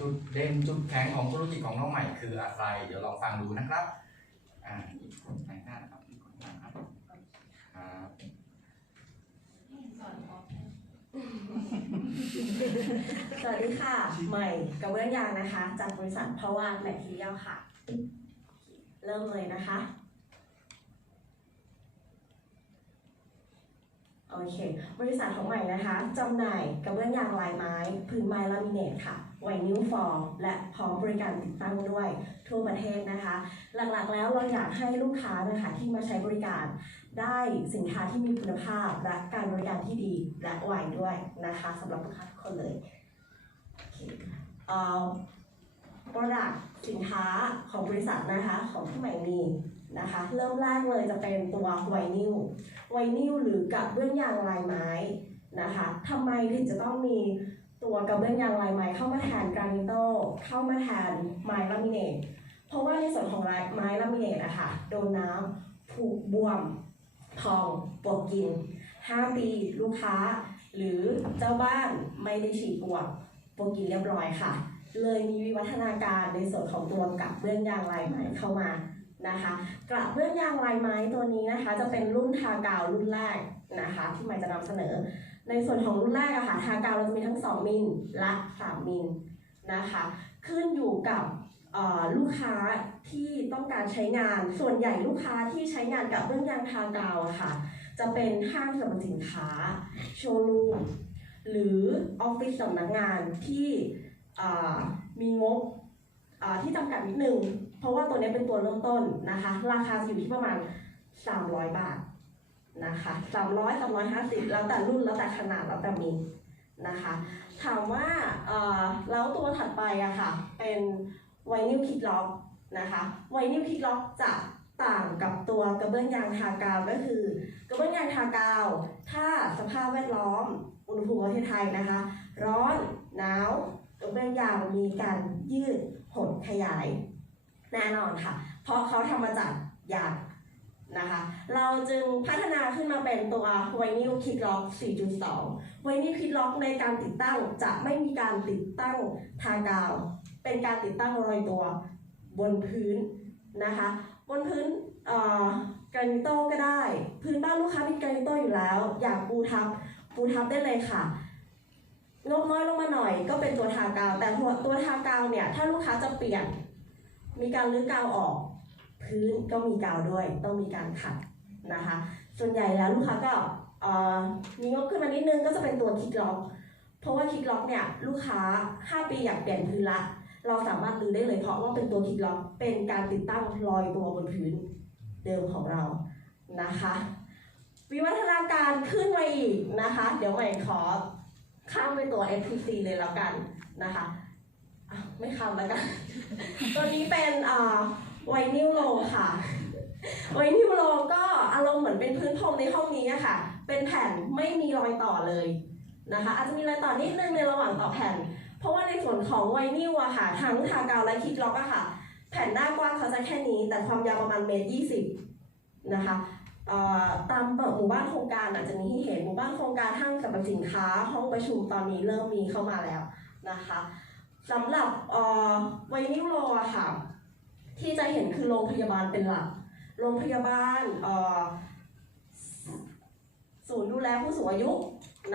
จุดเด่นจุดแข็งของธุรกิจของน้องใหม่คืออะไร เดี๋ยวลองฟังดูนะครับอ่าอีกคนหน้าครับอีกคนหน้าครับครับสวัสดีค่ะ ใหม่กับเบื้องยางนะคะ จากบริษัทพวานแมทเทียลค่ะ เริ่มเลยนะคะ โอเค บริษัทของใหม่นะคะจำหน่ายกระเบื้องยางลายไม้ พื้นไม้ลามิเนตค่ะ ไวนิลฟอร์และพร้อมบริการติดตั้งด้วยทั่วประเทศนะคะ หลักๆแล้วเราอยากให้ลูกค้านะคะที่มาใช้บริการได้สินค้าที่มีคุณภาพ และการบริการที่ดีและไวด้วยนะคะสำหรับลูกค้าทุกคนเลยโอเคอ่อ product สินค้าของบริษัทนะคะของที่ใหม่มีนะคะเริ่มแรกเลยจะเป็นตัวไวนิลไวนิลหรือกับเบื้องยางลายไม้นะคะทำไมถึงจะต้องมี ตัวกระเบื้องยางลายไม้เข้ามาแทนกรานิโตเข้ามาแทนไม้ลามิเนตเพราะว่าในส่วนของไม้ลามิเนตอะค่ะโดนน้ำผูกบวมทองปวกกิน 5 ปีลูกค้า หรือเจ้าบ้านไม่ได้ฉีดปวกปวกกินเรียบร้อยค่ะ เลยมีวิวัฒนาการในส่วนของตัวกับเบื้องยางลายไม้เข้ามานะคะกระเบื้องยางลายไม้ตัวนี้นะคะ จะเป็นรุ่นทากาวรุ่นแรกนะคะ ที่หม่จะนำเสนอ ในส่วนของรุ่นแรกอะค่ะทากาวเราจะมีทั้ง 2 มิลและ3มิลนะคะ ขึ้นอยู่กับลูกค้าที่ต้องการใช้งาน ส่วนใหญ่ลูกค้าที่ใช้งานกับเบื้องยางทากาวอะค่ะ จะเป็นห้างสรรพสินค้า โชว์รูม หรือออฟฟิศสำนักงานที่มีงบที่จำกัดนิดนึง เพราะว่าตัวนี้เป็นตัวเริ่มต้นนะคะ ราคาอยู่ที่ประมาณ 300 บาท นะคะ300 350แล้วแต่รุ่นแล้วแต่ขนาดแล้วแต่มิลนะคะ ถามว่าเอ่อแล้วตัวถัดไปอะค่ะ เป็นไวนิลคิดล็อกนะคะไวนิลคิดล็อกจะต่างกับตัวกระเบื้องยางทากาวก็คือกระเบื้องยางทากาว ถ้าสภาพแวดล้อมอุณหภูมิประเทศไทยนะคะ ร้อนหนาวกระเบื้องยางมีการยืดหดขยาย แน่นอนค่ะ เพราะเขาทำมาจากยาง นะคะ เราจึงพัฒนาขึ้นมาเป็นตัวไวนิลคิดล็อก 4.2 ไวนิลคิดล็อกในการติดตั้งจะไม่มีการติดตั้งทากาว เป็นการติดตั้งโรยตัวบนพื้นนะคะ บนพื้นกรานิโต้ก็ได้ พื้นบ้านลูกค้ามีกรานิโต้อยู่แล้ว อยากปูทับปูทับได้เลยค่ะงบน้อยลงมาหน่อยก็เป็นตัวทากาว แต่ตัวตัวทากาวเนี่ยถ้าลูกค้าจะเปลี่ยน มีการลื้อกาวออก พื้นก็มีกาวด้วย ต้องมีการขัดนะคะ ส่วนใหญ่แล้วลูกค้าก็มีงบขึ้นมานิดนึงก็จะเป็นตัวคิกล็อก เพราะว่าคิกล็อกเนี่ยลูกค้า 5 ปีอยากเปลี่ยนพื้นละ เราสามารถลื้อได้เลยเพราะว่าเป็นตัวคิกล็อกเป็นการติดตั้งลอยตัวบนพื้นเดิมของเรานะคะ วิวัฒนาการขึ้นมาอีกนะคะ เดี๋ยวใหม่ขอข้ามไปตัว FPC เลยแล้วกันนะคะอะไม่ข้ามแล้วกัน ตัวนี้เป็นอ่า ไวนิลโลค่ะไวนิลโลก็อารมณ์เหมือนเป็นพื้นพรมในห้องนี้ค่ะ เป็นแผ่นไม่มีรอยต่อเลยนะคะ อาจจะมีรอยต่อนิดนึงในระหว่างต่อแผ่น เพราะว่าในส่วนของไวนิลอะค่ะ ทั้งทากาวและคิดล็อกอะค่ะ แผ่นหน้ากว้างเขาจะแค่นี้ แต่ความยาวประมาณเมตรยี่สิบนะคะตามหมู่บ้านโครงการอาจจะมีให้เห็นหมู่บ้านโครงการห้างสรรพสินค้า ห้องประชุมตอนนี้เริ่มมีเข้ามาแล้วนะคะสำหรับไวนิลโลอะค่ะ โรงพยาบาลเป็นหลัก โรงพยาบาลศูนย์ดูแลผู้สูงอายุ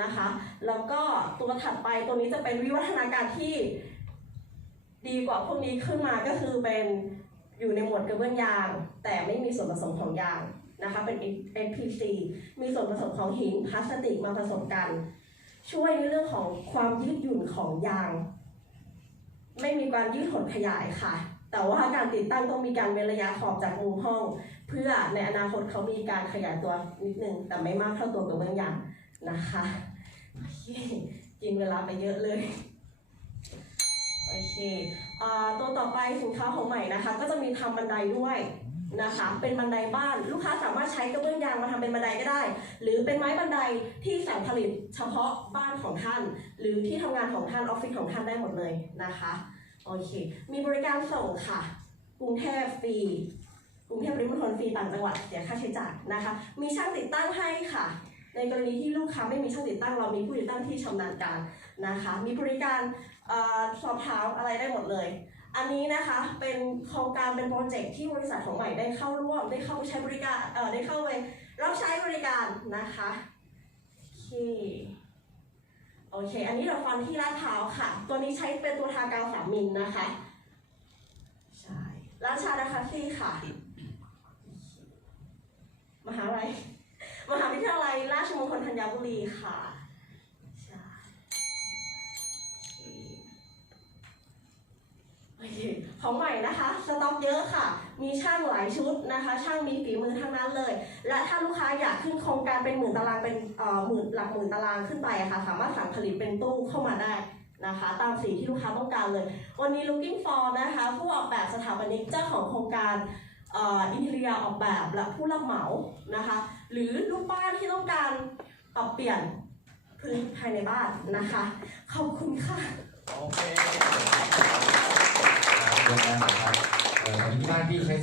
นะคะ แล้วก็ตัวถัดไปตัวนี้จะเป็นวิวัฒนาการที่ดีกว่าพวกนี้ขึ้นมาก็คือเป็นอยู่ในหมวดกระเบื้องยาง แต่ไม่มีส่วนผสมของยางนะคะเป็น NPC มีส่วนผสมของหินพลาสติกมาผสมกัน ช่วยในเรื่องของความยืดหยุ่นของยาง ไม่มีการยืดหดขยายค่ะ แต่ว่าการติดตั้งต้องมีการเว้นระยะขอบจากมุมห้อง เพื่อในอนาคตเขามีการขยายตัวนิดนึง แต่ไม่มากเท่าตัวกับเบื้องยางนะคะโอเคกินเวลาไปเยอะเลยโอเคอ่าตัวต่อไปสินค้าของใหม่นะคะ ก็จะมีทำบันไดด้วยนะคะ เป็นบันไดบ้านลูกค้าสามารถใช้กระเบื้องยางมาทำเป็นบันไดก็ได้ หรือเป็นไม้บันไดที่สั่งผลิตเฉพาะบ้านของท่าน หรือที่ทำงานของท่านออฟฟิศของท่านได้หมดเลยนะคะ โอเค มีบริการส่งค่ะ กรุงเทพฟรี กรุงเทพปริมณฑลฟรีต่างจังหวัดเสียค่าใช้จ่ายนะคะ มีช่างติดตั้งให้ค่ะ ในกรณีที่ลูกค้าไม่มีช่างติดตั้ง เรามีผู้ติดตั้งที่ชำนาญการนะคะ มีบริการอ่อสอบถามอะไรได้หมดเลย อันนี้นะคะเป็นโครงการเป็นโปรเจกต์ที่บริษัทของใหม่ได้เข้าร่วม ได้เข้าไปใช้บริการได้เข้าไปรับใช้บริการนะคะโอเค โอเค อันนี้เราฟังที่ลาดพร้าวค่ะ ตัวนี้ใช้เป็นตัวทากาวสามมิลนะคะ ใช่ร้านชาดาคาเฟ่ค่ะ มหาลัย มหาวิทยาลัยราชมงคลธัญบุรีค่ะ ใช่โอเค ของใหม่นะคะ สต็อกเยอะค่ะ มีช่างหลายชุดนะคะ ช่างมีฝีมือทั้งนั้นเลย และถ้าลูกค้าอยากขึ้นโครงการเป็นหมื่นตารางเป็นเอ่อหมื่นหลักหมื่นตารางขึ้นไปอะค่ะ สามารถสั่งผลิตเป็นตู้เข้ามาได้นะคะตามสีที่ลูกค้าต้องการเลย วันนี้ looking for นะคะผู้ออกแบบสถาปนิกเจ้าของโครงการอินทีเรียออกแบบและผู้รับเหมานะคะ หรือลูกบ้านที่ต้องการปรับเปลี่ยนพื้นภายในบ้านนะคะ ขอบคุณค่ะ โอเค เออที่บ้านพี่ใช้